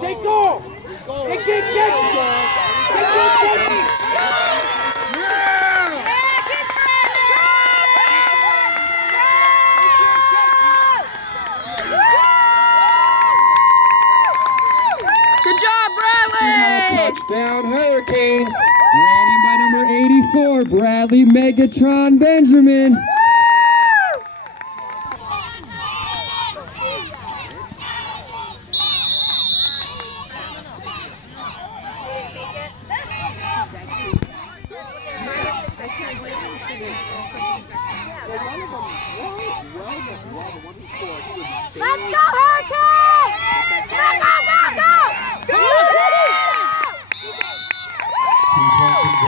Take goal! They can't catch it! They can't catch it! Good job, Bradley! Touchdown Hurricanes! Ran in by number 84, Bradley Megatron Benjamin. Let's go, Hurricanes! Let's go!